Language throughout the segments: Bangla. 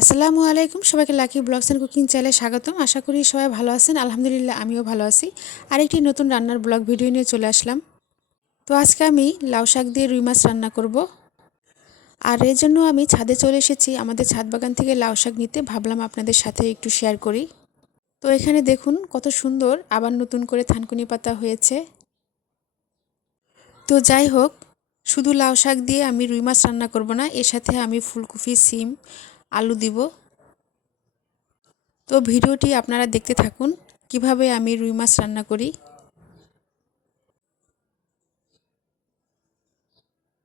আসসালামু আলাইকুম, সবাইকে লাকি ব্লগস অ্যান্ড কুকিং চ্যানেলে স্বাগতম। আশা করি সবাই ভালো আছেন। আলহামদুলিল্লাহ আমিও ভালো আছি। আরেকটি নতুন রান্নার ব্লগ ভিডিও নিয়ে চলে আসলাম। তো আজকে আমি লাউ শাক দিয়ে রুই মাছ রান্না করব। আর এর জন্য আমি ছাদে চলে এসেছি। আমাদের ছাদ বাগান থেকে লাউ শাক নিতে ভাবলাম আপনাদের সাথে একটু শেয়ার করি। তো এখানে দেখুন কত সুন্দর আবার নতুন করে থানকুনি পাতা হয়েছে। তো যাই হোক, শুধু লাউ শাক দিয়ে আমি রুই মাছ রান্না করব না, এর সাথে আমি ফুলকপি, সিম, আলু দিব। তো ভিডিওটি আপনারা দেখতে থাকুন কিভাবে আমি রুই মাছ রান্না করি।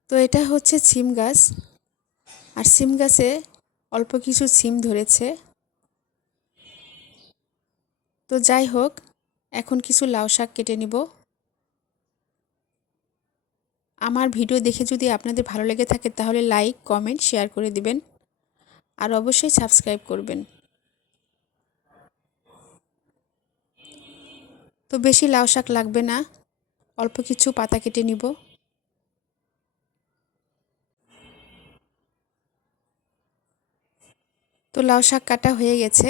তো এটা হচ্ছে সিম গাছ, আর সিম গাছে অল্প কিছু সিম ধরেছে। তো যাই হোক, এখন কিছু লাউ শাক কেটে নিব। আমার ভিডিও দেখে যদি আপনাদের ভালো লেগে থাকে তাহলে লাইক, কমেন্ট, শেয়ার করে দিবেন, আর অবশ্যই সাবস্ক্রাইব করবেন। তো বেশি লাউ শাক লাগবে না, অল্প কিছু পাতা কেটে নিব। তো লাউ শাক কাটা হয়ে গেছে।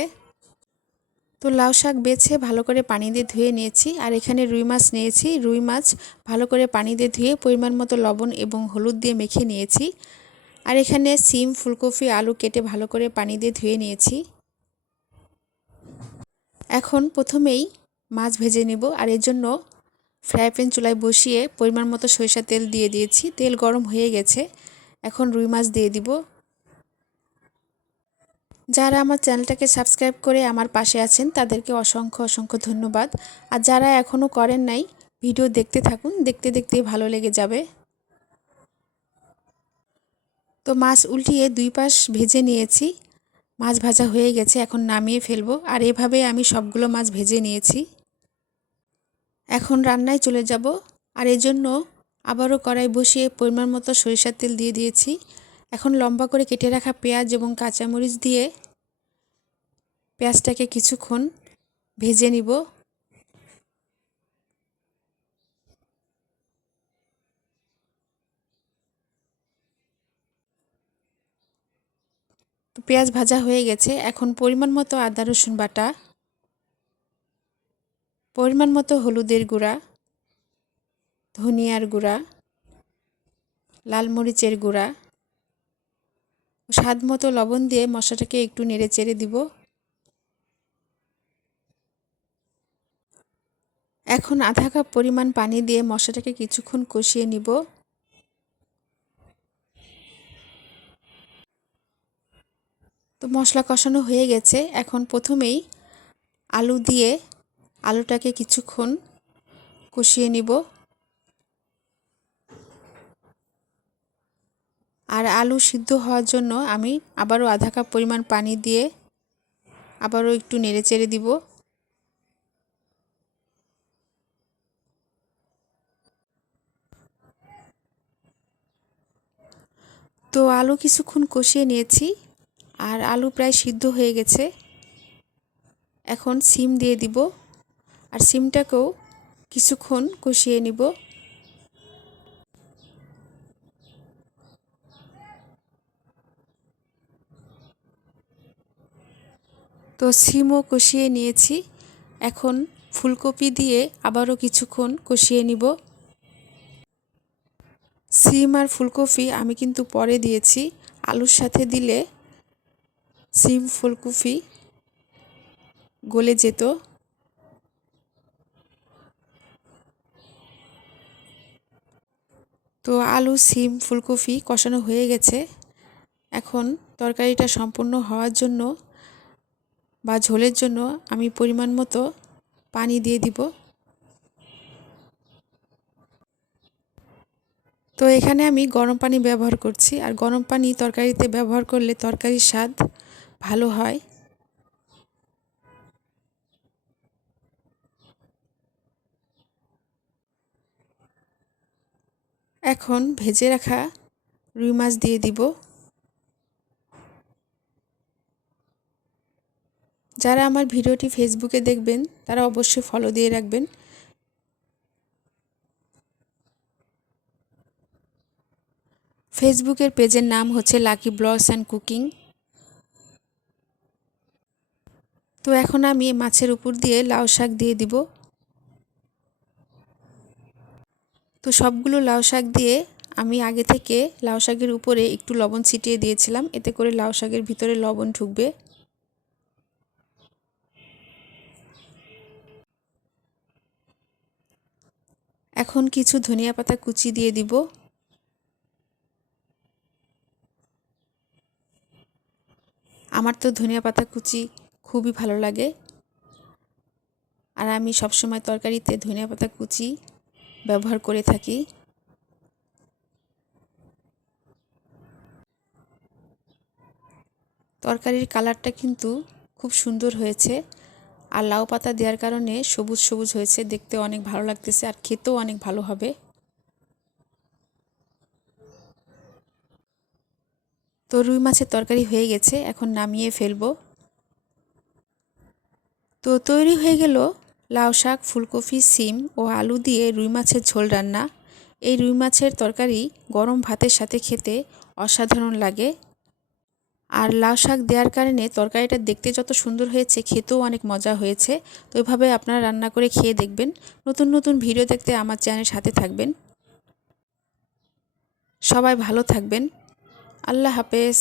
তো লাউ শাক বেছে ভালো করে পানি দিয়ে ধুয়ে নিয়েছি। আর এখানে রুই মাছ নিয়েছি। রুই মাছ ভালো করে পানি দিয়ে ধুয়ে পরিমাণ মতো লবণ এবং হলুদ দিয়ে মেখে নিয়েছি। আর এখানে সিম, ফুলকপি, আলু কেটে ভালো করে পানি দিয়ে ধুয়ে নিয়েছি। এখন প্রথমেই মাছ ভেজে নেব। আর এর জন্য ফ্রাই প্যান চুলায় বসিয়ে পরিমাণ মতো সরিষার তেল দিয়ে দিয়েছি। তেল গরম হয়ে গেছে, এখন রুই মাছ দিয়ে দিব। যারা আমার চ্যানেলটাকে সাবস্ক্রাইব করে আমার পাশে আছেন তাদেরকে অসংখ্য অসংখ্য ধন্যবাদ। আর যারা এখনও করেন নাই, ভিডিও দেখতে থাকুন, দেখতে দেখতে ভালো লেগে যাবে। তো মাছ উল্টিয়ে দুই পাশ ভেজে নিয়েছি। মাছ ভাজা হয়ে গেছে, এখন নামিয়ে ফেলবো। আর এভাবে আমি সবগুলো মাছ ভেজে নিয়েছি। এখন রান্নায় চলে যাব। আর এর জন্য আবারও কড়াই বসিয়ে পরিমাণ মতো সরিষার তেল দিয়ে দিয়েছি। এখন লম্বা করে কেটে রাখা পেঁয়াজ এবং কাঁচামরিচ দিয়ে পেঁয়াজটাকে কিছুক্ষণ ভেজে নিব। তো পেঁয়াজ ভাজা হয়ে গেছে, এখন পরিমাণ মতো আদা রসুন বাটা, পরিমাণ মতো হলুদের গুঁড়া, ধনিয়ার গুঁড়া, লাল মরিচের গুঁড়া, স্বাদ মতো লবণ দিয়ে মশলাটাকে একটু নেড়ে চেড়ে দিব। এখন আধা কাপ পরিমাণ পানি দিয়ে মশলাটাকে কিছুক্ষণ কষিয়ে নিব। তো মশলা কষানো হয়ে গেছে, এখন প্রথমেই আলু দিয়ে আলুটাকে কিছুক্ষণ কষিয়ে নিব। আর আলু সিদ্ধ হওয়ার জন্য আমি আবারও আধা কাপ পরিমাণ পানি দিয়ে আবারও একটু নেড়ে চেড়ে দিব। তো আলু কিছুক্ষণ কষিয়ে নিয়েছি, আর আলু প্রায় সিদ্ধ হয়ে গেছে। এখন সিম দিয়ে দিব, আর সিমটাকেও কিছুক্ষণ কষিয়ে নিব। তো সিমও কষিয়ে নিয়েছি, এখন ফুলকপি দিয়ে আবারও কিছুক্ষণ কষিয়ে নিব। সিম আর ফুলকপি আমি কিন্তু পরে দিয়েছি, আলুর সাথে দিলে সিম ফুলকপি গলে যেত। তো আলু, সিম, ফুলকপি কষানো হয়ে গেছে। এখন তরকারিটা সম্পূর্ণ হওয়ার জন্য বা ঝোলের জন্য আমি পরিমাণ মতো পানি দিয়ে দিব। তো এখানে আমি গরম পানি ব্যবহার করছি, আর গরম পানি তরকারিতে ব্যবহার করলে তরকারির স্বাদ ভালো হয়। এখন ভেজে রাখা রুই মাছ দিয়ে দিব। যারা আমার ভিডিওটি ফেসবুকে দেখবেন তারা অবশ্যই ফলো দিয়ে রাখবেন। ফেসবুকের পেজের নাম হচ্ছে লাকি ব্লগস অ্যান্ড কুকিং। তো এখন আমি মাছের উপর দিয়ে লাউ শাক দিয়ে দিব। তো সবগুলো লাউ শাক দিয়ে আমি আগে থেকে লাউ শাকের উপরে একটু লবণ ছিটিয়ে দিয়েছিলাম, এতে করে লাউ শাকের ভিতরে লবণ ঢুকবে। এখন কিছু ধনিয়া পাতা কুচি দিয়ে দিব। আমার তো ধনিয়া পাতা কুচি খুবই ভালো লাগে, আর আমি সবসময় তরকারিতে ধনিয়া পাতা কুচি ব্যবহার করে থাকি। তরকারির কালারটা কিন্তু খুব সুন্দর হয়েছে, আর লাউ পাতা দেওয়ার কারণে সবুজ সবুজ হয়েছে, দেখতে অনেক ভালো লাগতেছে আর খেতেও অনেক ভালো হবে। তো রুই মাছের তরকারি হয়ে গেছে, এখন নামিয়ে ফেলবো। তো তৈরি হয়ে গেল লাউ শাক, ফুলকপি, সিম ও আলু দিয়ে রুই মাছের ঝোল রান্না। এই রুই মাছের তরকারি গরম ভাতের সাথে খেতে অসাধারণ লাগে, আর লাউ শাক দেওয়ার কারণে তরকারিটা দেখতে যত সুন্দর হয়েছে, খেতেও অনেক মজা হয়েছে। তো এভাবে আপনারা রান্না করে খেয়ে দেখবেন। নতুন নতুন ভিডিও দেখতে আমার চ্যানেলের সাথে থাকবেন। সবাই ভালো থাকবেন। আল্লাহ হাফেজ।